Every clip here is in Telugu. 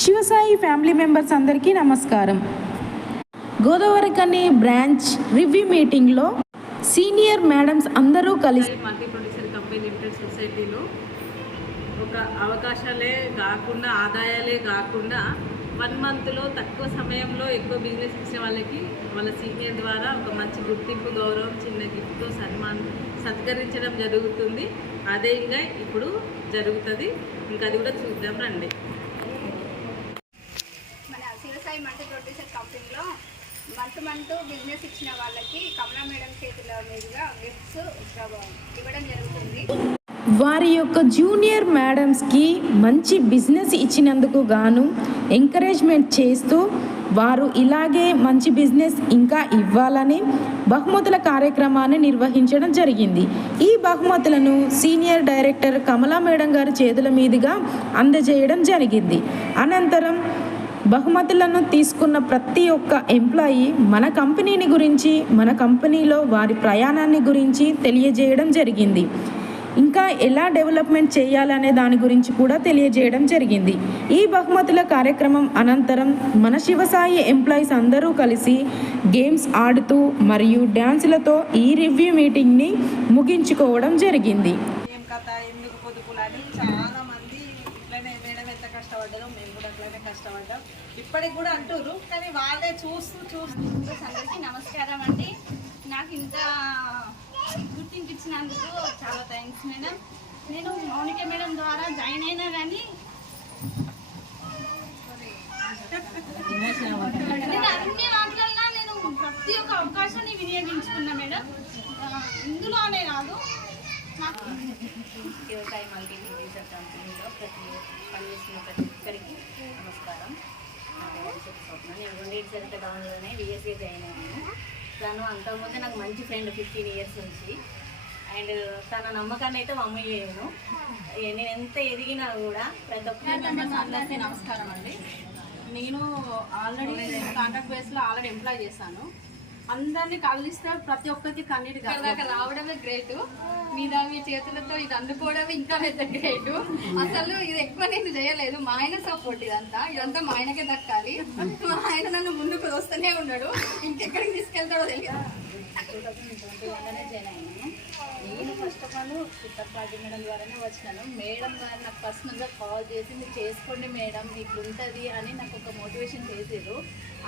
శివసాయి ఫ్యామిలీ మెంబర్స్ అందరికీ నమస్కారం. గోదావరికని బ్రాంచ్ రివ్యూ మీటింగ్లో సీనియర్ మేడమ్స్ అందరూ కలిసి మల్టీ ప్రొడ్యూసర్ కంపెనీ లిమిటెడ్ సొసైటీలో ఒక అవకాశాలే కాకుండా ఆదాయాలే కాకుండా వన్ మంత్లో తక్కువ సమయంలో ఎక్కువ బిజినెస్ ఇచ్చే వాళ్ళకి వాళ్ళ సీనియర్ ద్వారా ఒక మంచి గుర్తింపు గౌరవం చిన్న గిఫ్ట్తో సన్మాన్ సత్కరించడం జరుగుతుంది. అదే ఇంకా ఇప్పుడు జరుగుతుంది. ఇంకా అది కూడా చూద్దాం రండి. శివసాయి మల్టీ ప్రొడ్యూసర్ కంపెనీలో మంత్ మంత్ బిజినెస్ ఇచ్చిన వాళ్ళకి కమలా మేడం చేతుల మీదుగా గిఫ్ట్స్ ఇవ్వడం జరుగుతుంది. వారి యొక్క జూనియర్ మేడమ్స్కి మంచి బిజినెస్ ఇచ్చినందుకు గాను ఎంకరేజ్మెంట్ చేస్తూ వారు ఇలాగే మంచి బిజినెస్ ఇంకా ఇవ్వాలని బహుమతుల కార్యక్రమాన్ని నిర్వహించడం జరిగింది. ఈ బహుమతులను సీనియర్ డైరెక్టర్ కమలా మేడం గారి చేతుల మీదుగా అందజేయడం జరిగింది. అనంతరం బహుమతులను తీసుకున్న ప్రతి ఒక్క ఎంప్లాయీ మన కంపెనీని గురించి మన కంపెనీలో వారి ప్రయాణాన్ని గురించి తెలియజేయడం జరిగింది. ఇంకా ఎలా డెవలప్మెంట్ చేయాలనే దాని గురించి కూడా తెలియజేయడం జరిగింది. ఈ బహుమతుల కార్యక్రమం అనంతరం మన శివసాయి ఎంప్లాయీస్ అందరూ కలిసి గేమ్స్ ఆడుతూ మరియు డ్యాన్సులతో ఈ రివ్యూ మీటింగ్ని ముగించుకోవడం జరిగింది. ఎందుకు పొదుపులు అని చాలా మంది ఇట్లనే మేడం ఎంత కష్టపడ్డారో మేము కూడా అట్లనే కష్టపడ్డాం. ఇప్పటికి కూడా అంటున్నారు కానీ వాళ్ళే చూస్తూ చూస్తూ. అందరికీ నమస్కారం అండి. నాకు ఇంత గుర్తింపు ఇచ్చినందుకు చాలా థ్యాంక్స్ మేడం. నేను మౌనిక మేడం ద్వారా జాయిన్ అయినా కానీ నేను అన్ని వాటిలల్లో నేను ప్రతి ఒక్క అవకాశాన్ని వినియోగించుకున్నా మేడం. ఇందులోనే కాదు వ్యవసాయ మల్టీ ప్రొడ్యూసర్ కంపెనీలో ప్రతి పనిచేస్తున్న ప్రతి ఒక్కరికి నమస్కారం. నేను రెండేడు సరిత డౌన్లోనే విఎస్ఏ జాయిన్ అయ్యాను. తను అంతకుముందు నాకు మంచి ఫ్రెండ్ ఫిఫ్టీన్ ఇయర్స్ నుంచి. అండ్ తన నమ్మకాన్ని అయితే మమ్మీ చేయను నేను ఎంత ఎదిగినా కూడా ప్రతి ఒక్క అందరికీ నమస్కారం అండి. నేను ఆల్రెడీ కాంట్రాక్ట్ బేస్లో ఆల్రెడీ ఎంప్లాయ్ చేశాను. అందరినీ కలిస్తే ప్రతి ఒక్కరికి కన్నీటి రావడమే గ్రేట్ మీద మీ చేతులతో ఇది అందుకోవడమే ఇంకా పెద్ద గ్రేట్. అసలు ఇది ఎక్కువ నేను చేయలేదు. మా ఆయన సపోర్ట్ ఇదంతా. ఇదంతా మా ఆయనకే దక్కాలి. మా ఆయన నన్ను ముందుకు వస్తూనే ఉన్నాడు ఇంకెక్కడికి తీసుకెళ్తాడో తెలియదు. నేను first of all Chittapati madam ద్వారానే వచ్చినాను. మేడం గారు నాకు పర్సనల్గా కాల్ చేసి మీరు చేసుకోండి మేడం ఇట్లా ఉంటుంది అని నాకు ఒక మోటివేషన్ చేసారు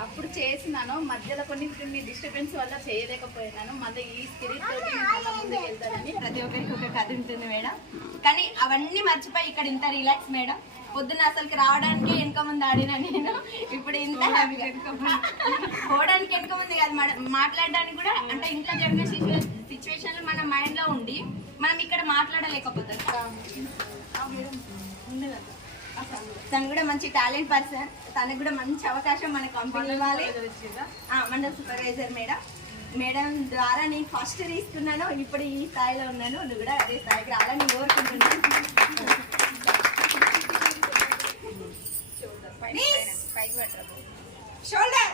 అప్పుడు చేసినాను. మధ్యలో కొన్ని కొన్ని డిస్టర్బెన్స్ వల్ల చేయలేకపోయినాను. మళ్ళీ ఈ స్పిరిట్ తోటి ముందుకు వెళ్తానని. ప్రతి ఒక్కరికి ఒక కథ ఉంటుంది మేడం. కానీ అవన్నీ మర్చిపోయి ఇక్కడ ఇంత రిలాక్స్ మేడం. పొద్దున్న అసలుకి రావడానికి వెనక ముందు ఆడిన నేను. ఇప్పుడు ఇంత హ్యాపీగా పోవడానికి వెనక ముందు కాదు మేడం. మాట్లాడడానికి కూడా అంటే ఇంట్లో జరిగిన సిచ్యువేషన్ మన మైండ్లో ఉండి మనం ఇక్కడ మాట్లాడలేకపోతాం. తను కూడా మంచి టాలెంట్ పర్సన్. తనకు కూడా మంచి అవకాశం మన కంపెనీ ఇవ్వాలి. Mandal supervisor madam. మేడం ద్వారా నేను ఫస్ట్ తీసుకున్నాను ఇప్పుడు ఈ స్థాయిలో ఉన్నాను. నువ్వు కూడా అదే స్థాయికి రావాలని కోరుకుంటున్నాను. షోల్డర్